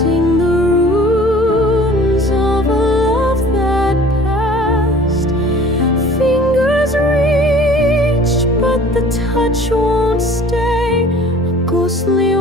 Sing the runes of a love that passed. Fingers reach, but the touch won't stay. A ghostly